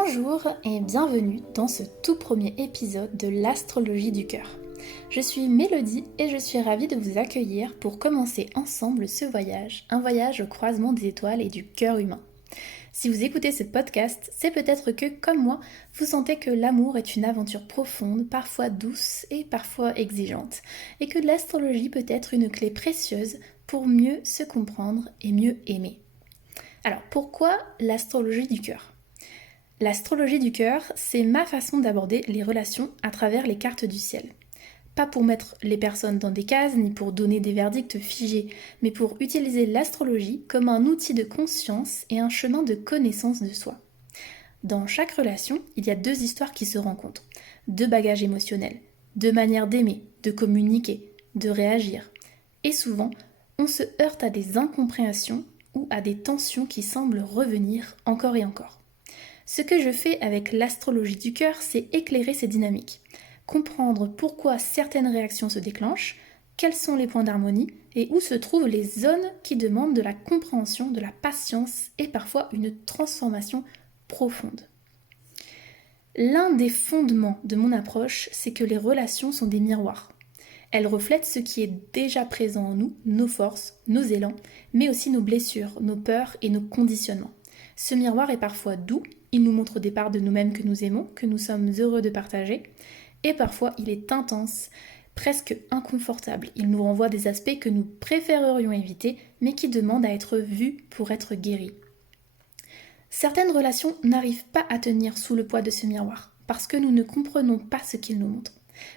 Bonjour et bienvenue dans ce tout premier épisode de l'astrologie du cœur. Je suis Mélodie et je suis ravie de vous accueillir pour commencer ensemble ce voyage, un voyage au croisement des étoiles et du cœur humain. Si vous écoutez ce podcast, c'est peut-être que, comme moi, vous sentez que l'amour est une aventure profonde, parfois douce et parfois exigeante, et que l'astrologie peut être une clé précieuse pour mieux se comprendre et mieux aimer. Alors pourquoi l'astrologie du cœur ? L'astrologie du cœur, c'est ma façon d'aborder les relations à travers les cartes du ciel. Pas pour mettre les personnes dans des cases, ni pour donner des verdicts figés, mais pour utiliser l'astrologie comme un outil de conscience et un chemin de connaissance de soi. Dans chaque relation, il y a deux histoires qui se rencontrent, deux bagages émotionnels, deux manières d'aimer, de communiquer, de réagir. Et souvent, on se heurte à des incompréhensions ou à des tensions qui semblent revenir encore et encore. Ce que je fais avec l'astrologie du cœur, c'est éclairer ces dynamiques, comprendre pourquoi certaines réactions se déclenchent, quels sont les points d'harmonie et où se trouvent les zones qui demandent de la compréhension, de la patience et parfois une transformation profonde. L'un des fondements de mon approche, c'est que les relations sont des miroirs. Elles reflètent ce qui est déjà présent en nous, nos forces, nos élans, mais aussi nos blessures, nos peurs et nos conditionnements. Ce miroir est parfois doux, il nous montre des parts de nous-mêmes que nous aimons, que nous sommes heureux de partager, et parfois il est intense, presque inconfortable. Il nous renvoie des aspects que nous préférerions éviter, mais qui demandent à être vus pour être guéris. Certaines relations n'arrivent pas à tenir sous le poids de ce miroir, parce que nous ne comprenons pas ce qu'il nous montre.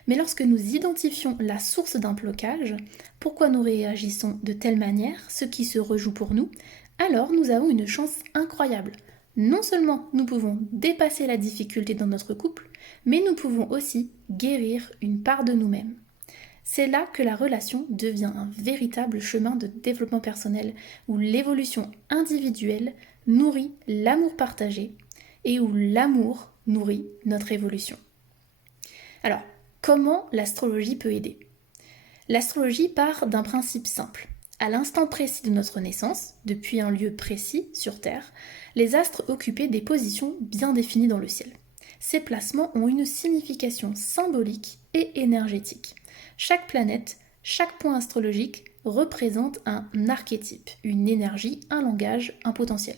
Mais lorsque nous identifions la source d'un blocage, pourquoi nous réagissons de telle manière, ce qui se rejoue pour nous, alors nous avons une chance incroyable. Non seulement nous pouvons dépasser la difficulté dans notre couple, mais nous pouvons aussi guérir une part de nous-mêmes. C'est là que la relation devient un véritable chemin de développement personnel, où l'évolution individuelle nourrit l'amour partagé et où l'amour nourrit notre évolution. Alors, comment l'astrologie peut aider ? L'astrologie part d'un principe simple. À l'instant précis de notre naissance, depuis un lieu précis sur Terre, les astres occupaient des positions bien définies dans le ciel. Ces placements ont une signification symbolique et énergétique. Chaque planète, chaque point astrologique représente un archétype, une énergie, un langage, un potentiel.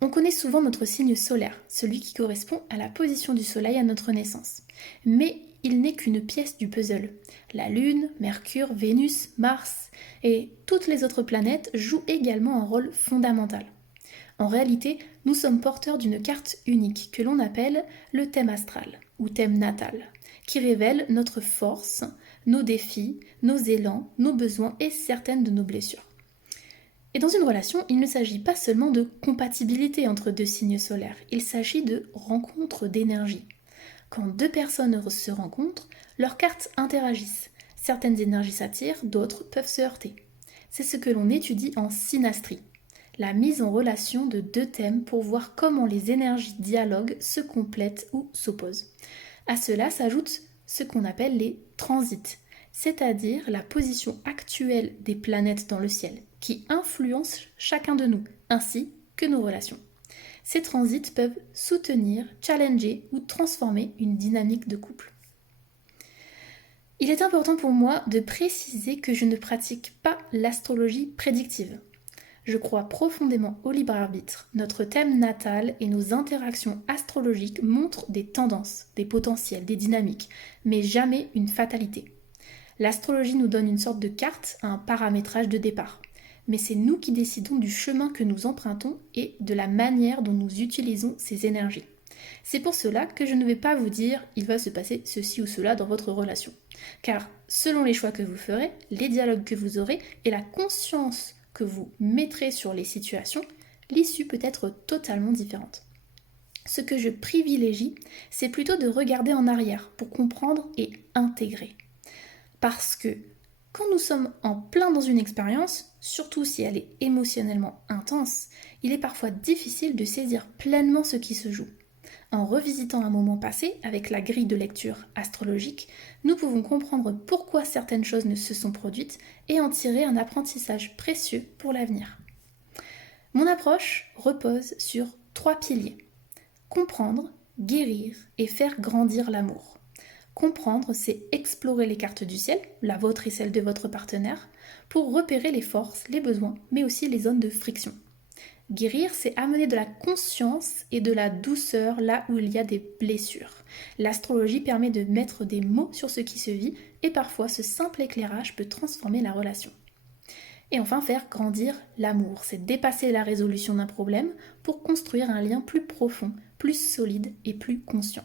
On connaît souvent notre signe solaire, celui qui correspond à la position du soleil à notre naissance. Mais il n'est qu'une pièce du puzzle. La Lune, Mercure, Vénus, Mars et toutes les autres planètes jouent également un rôle fondamental. En réalité, nous sommes porteurs d'une carte unique que l'on appelle le thème astral ou thème natal, qui révèle notre force, nos défis, nos élans, nos besoins et certaines de nos blessures. Et dans une relation, il ne s'agit pas seulement de compatibilité entre deux signes solaires, il s'agit de rencontre d'énergie. Quand deux personnes se rencontrent, leurs cartes interagissent. Certaines énergies s'attirent, d'autres peuvent se heurter. C'est ce que l'on étudie en synastrie, la mise en relation de deux thèmes pour voir comment les énergies dialoguent, se complètent ou s'opposent. À cela s'ajoute ce qu'on appelle les transits, c'est-à-dire la position actuelle des planètes dans le ciel, qui influencent chacun de nous, ainsi que nos relations. Ces transits peuvent soutenir, challenger ou transformer une dynamique de couple. Il est important pour moi de préciser que je ne pratique pas l'astrologie prédictive. Je crois profondément au libre arbitre. Notre thème natal et nos interactions astrologiques montrent des tendances, des potentiels, des dynamiques, mais jamais une fatalité. L'astrologie nous donne une sorte de carte, un paramétrage de départ. Mais c'est nous qui décidons du chemin que nous empruntons et de la manière dont nous utilisons ces énergies. C'est pour cela que je ne vais pas vous dire « il va se passer ceci ou cela dans votre relation ». Car selon les choix que vous ferez, les dialogues que vous aurez et la conscience que vous mettrez sur les situations, l'issue peut être totalement différente. Ce que je privilégie, c'est plutôt de regarder en arrière pour comprendre et intégrer. Parce que quand nous sommes en plein dans une expérience, surtout si elle est émotionnellement intense, il est parfois difficile de saisir pleinement ce qui se joue. En revisitant un moment passé avec la grille de lecture astrologique, nous pouvons comprendre pourquoi certaines choses ne se sont produites et en tirer un apprentissage précieux pour l'avenir. Mon approche repose sur 3 piliers. Comprendre, guérir et faire grandir l'amour. Comprendre, c'est explorer les cartes du ciel, la vôtre et celle de votre partenaire, pour repérer les forces, les besoins, mais aussi les zones de friction. Guérir, c'est amener de la conscience et de la douceur là où il y a des blessures. L'astrologie permet de mettre des mots sur ce qui se vit et parfois ce simple éclairage peut transformer la relation. Et enfin, faire grandir l'amour, c'est dépasser la résolution d'un problème pour construire un lien plus profond, plus solide et plus conscient.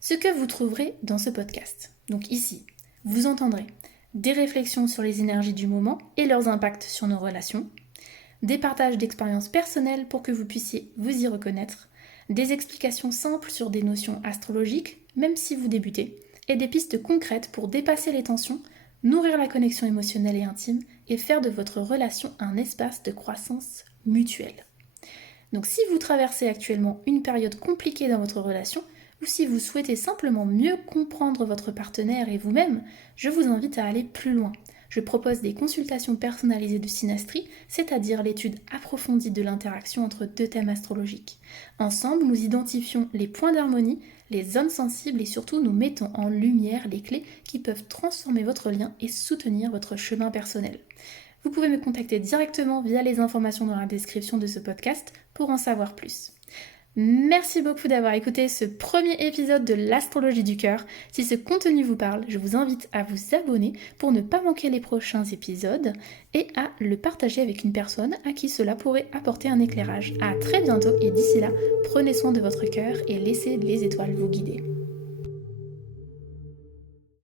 Ce que vous trouverez dans ce podcast. Donc ici, vous entendrez des réflexions sur les énergies du moment et leurs impacts sur nos relations, des partages d'expériences personnelles pour que vous puissiez vous y reconnaître, des explications simples sur des notions astrologiques, même si vous débutez, et des pistes concrètes pour dépasser les tensions, nourrir la connexion émotionnelle et intime et faire de votre relation un espace de croissance mutuelle. Donc si vous traversez actuellement une période compliquée dans votre relation, ou si vous souhaitez simplement mieux comprendre votre partenaire et vous-même, je vous invite à aller plus loin. Je propose des consultations personnalisées de synastrie, c'est-à-dire l'étude approfondie de l'interaction entre deux thèmes astrologiques. Ensemble, nous identifions les points d'harmonie, les zones sensibles et surtout nous mettons en lumière les clés qui peuvent transformer votre lien et soutenir votre chemin personnel. Vous pouvez me contacter directement via les informations dans la description de ce podcast pour en savoir plus. Merci beaucoup d'avoir écouté ce premier épisode de l'astrologie du cœur. Si ce contenu vous parle, je vous invite à vous abonner pour ne pas manquer les prochains épisodes et à le partager avec une personne à qui cela pourrait apporter un éclairage. À très bientôt et d'ici là, prenez soin de votre cœur et laissez les étoiles vous guider.